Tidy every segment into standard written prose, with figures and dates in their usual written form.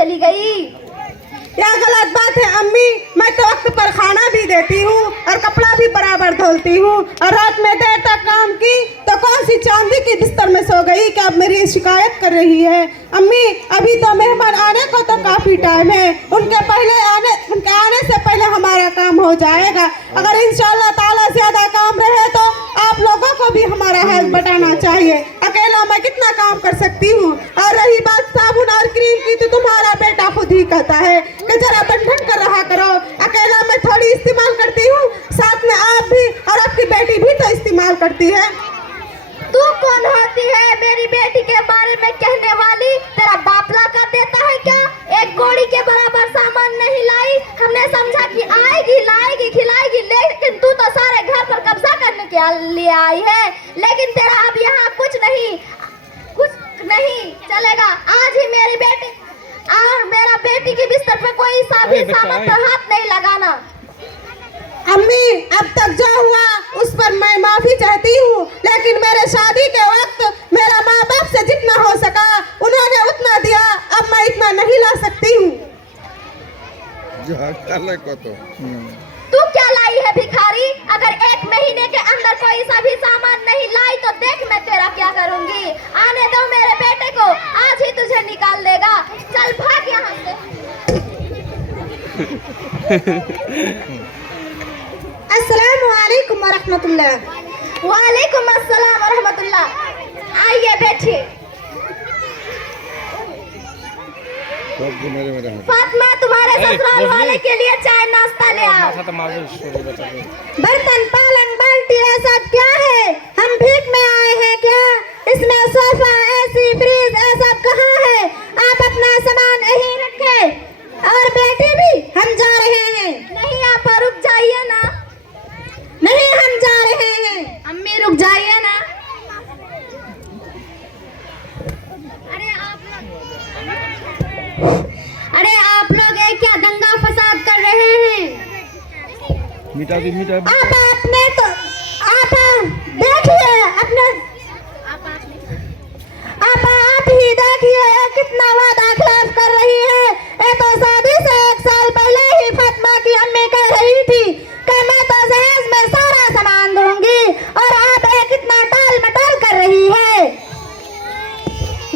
चली गई। यह गलत बात है अम्मी, मैं तो वक्त पर खाना भी देती हूँ और कपड़ा भी बराबर धोती हूँ, और रात में देर तक काम की तो कौन सी चांदी की बिस्तर में सो गई कि अब मेरी शिकायत कर रही है। अम्मी अभी तो मेहमान आने को तो काफी टाइम है, उनके आने से पहले हमारा काम हो जाएगा। अगर इंशाल्लाह ताला ज्यादा काम रहे तो आप लोगों को भी हमारा हेल्प बढ़ाना चाहिए, अकेला मैं कितना काम कर सकती हूँ। और रही बात साबुन और क्रीम की तो तुम्हारा बेटा खुद ही कहता है कि जरा बंधन कर रहा करो, अकेला मैं थोड़ी इस्तेमाल करती हूँ, साथ में आप भी और आपकी बेटी भी तो इस्तेमाल करती है। तू कौन होती है मेरी बेटी के बारे में कहने वाली? तेरा बाप ला कर देता है क्या? एक कोड़ी के बराबर सामान नहीं लाई, हमने समझा कि आएगी लाएगी खिलाएगी, लेकिन तू तो सारे घर पर कब्जा करने के लिए आई है। लेकिन तेरा अब यहाँ कुछ नहीं चलेगा। आज ही मेरी बेटी और मेरा बेटी की बिस्तर पे कोई सामान तो हाथ नहीं लगाना। अम्मी अब तक जो हुआ उस पर मैं माफी चाहती हूँ, लेकिन मेरे शादी के वक्त मेरा माँ बाप से जितना हो सका उन्होंने उतना दिया, अब मैं इतना नहीं ला सकती हूँ। तू क्या लाई है भिखारी? अगर 1 महीने के अंदर कोई सा भी सामान नहीं लाई तो देख मैं तेरा क्या करूँगी। आने दो मेरे बेटे को, आज ही तुझे निकाल देगा। चल भाग यहाँ से। अस्सलामु अलैकुम वरहमतुल्लाह। वालेकुम अस्सलाम वरहमतुल्लाह। आइए बैठिए। फातिमा तुम्हारे ससुराल वाले के लिए चाय नाश्ता ले आओ। बर्तन पलंग बाल्टी ये सब क्या है? हम भीख में आए हैं क्या? इसमें सोफा एसी फ्रिज ये सब कहाँ है? आप अपना सामान यहीं रखें। और बेटे भी हम जा रहे हैं। नहीं आप रुक जाइए ना। नहीं हम जा रहे हैं। अम्मी रुक जाइए ना। अरे आप लोग ये क्या दंगा फसाद कर रहे हैं? आप अपने तो आप देखिए अपने आप ही देखिए कितना वादा खिलाफ कर रही है। ये तो शादी से 1 साल पहले ही फातिमा की अम्मी कह रही थी कि मैं तो जहेज में सारा सामान दूंगी, और आप ये कितना टाल मटाल कर रही है।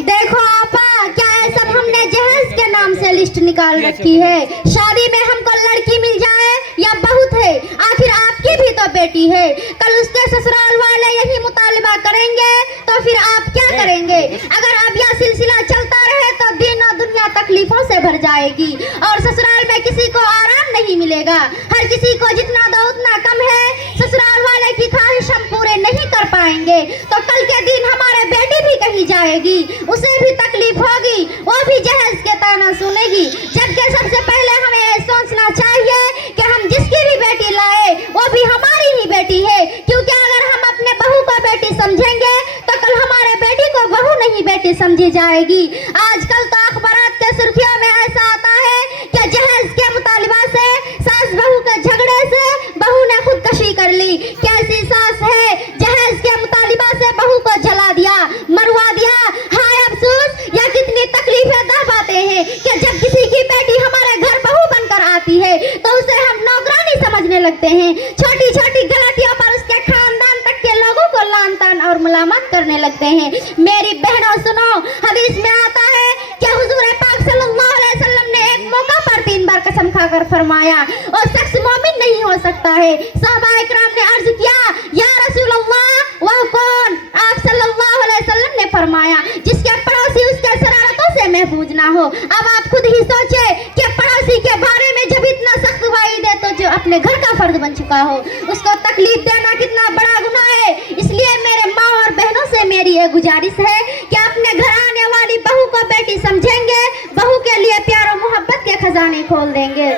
देखो आपा, क्या है सब हमने जहेज के नाम से लिस्ट निकाल रखी है। शादी में हमको लड़की मिल जाए या बहुत है, आखिर आपकी भी तो बेटी है। कल उसके ससुराल वाले यही मुतालिबा करेंगे तो फिर आप क्या करेंगे? अगर अब यह सिलसिला चलता रहे तो दिन और दुनिया तकलीफों से भर जाएगी, और ससुराल में किसी को आराम नहीं मिलेगा। हर किसी को जितना दो उतना कम है। ससुराल वाले की ख्वाहिश हम पूरे नहीं कर पाएंगे तो कल के दिन हमारे बेटी भी कहीं जाएगी, उसे भी तकलीफ होगी, वो भी जहेज के ताना सुनेगी। जबकि सबसे पहले हमें यह सोचना चाहिए कि हम जिसकी भी बेटी लाए वो भी हमारी ही बेटी है, क्योंकि अगर हम अपने बहू को बेटी समझेंगे तो कल हमारे बेटी को बहू नहीं बेटी समझी जाएगी। आजकल तो अखबारात के सुर्खियों में ऐसा आता है कि जहेज के मुतालिबा से सास बहू के झगड़े से बहू ने खुदकशी कर ली। कैसी सास है, जहेज के मुतालिबा से बहू को जला दिया, मरवा दिया। हाय अफसोस, या कितनी तकलीफें दा पाते हैं कि जब किसी की बेटी हमारे घर बहू बनकर आती है तो उसे हम नौकरानी समझने लगते हैं। छोटी छोटी गलतियों पर उसके खानदान तक के लोगों को लान तान और मलामत करने लगते हैं। मेरी बहनों सुनो, हदीस में आता है कि हुजूर पाक सल्लल्लाहु अलैहि वसल्लम ने एक मौका पर 3 बार कसम खाकर फरमाया और शख्स मोमिन नहीं हो सकता है। सहाबा इकराम ने अर्ज किया, या रसूल अल्लाह वह कौन? आप सल्लल्लाहु अलैहि वसल्लम ने फरमाया, जिसके पड़ोसी उसके शरारतों से महफूज ना हो। अब आप खुद ही सोचे कि पड़ोसी के बारे में जब इतना सख्त वाइद है तो जो अपने घर का फर्ज बन चुका हो उसको तकलीफ देना कितना बड़ा गुनाह है। इसलिए मेरे माँ और बहनों से मेरी ये गुजारिश है कि अपने घर आने वाली बहू को बेटी समझेंगे, बहू के लिए प्यार और मोहब्बत के खजाने खोल देंगे।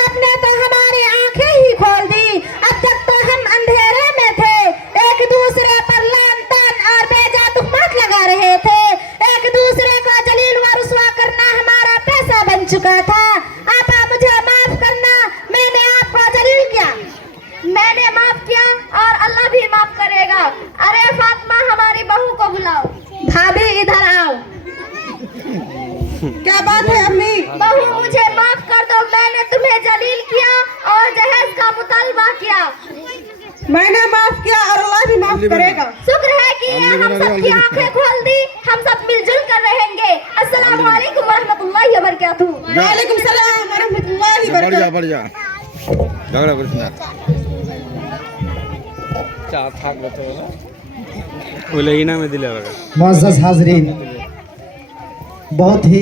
आपने तो हमारी आंखें ही खोल दी। अब तक तो हम अंधेरे में थे, एक दूसरे पर लान तान और बेजा तुहमत लगा रहे थे, एक दूसरे को जलील व रुसवा करना हमारा पैसा बन चुका था। आप मुझे माफ करना, मैंने आपको जलील किया। मैंने माफ किया और अल्लाह भी माफ करेगा। अरे फातिमा, हमारी बहू को बुलाओ। भाभी इधर आओ। क्या बात है अम्मी? बहू मुझे माफ कर दो, मैंने तुम्हें जलील किया और जहेज का मुतालबा किया। मैंने माफ किया और अल्लाह भी माफ करेगा। शुक्र है कि ये हम सबकी आंखें खोल दी, हम सब मिलजुल कर रहेंगे। अस्सलाम वालेकुम रहमतुल्लाहि व बरकातहू। वालेकुम सलाम व रहमतुल्लाहि व बरकातहू। बढ़ जा झगड़ा करिस ना চা থাকবে তো ওই লেগিনা में दिले लगा मुअज़्ज़ज़ हाज़रीन, बहुत ही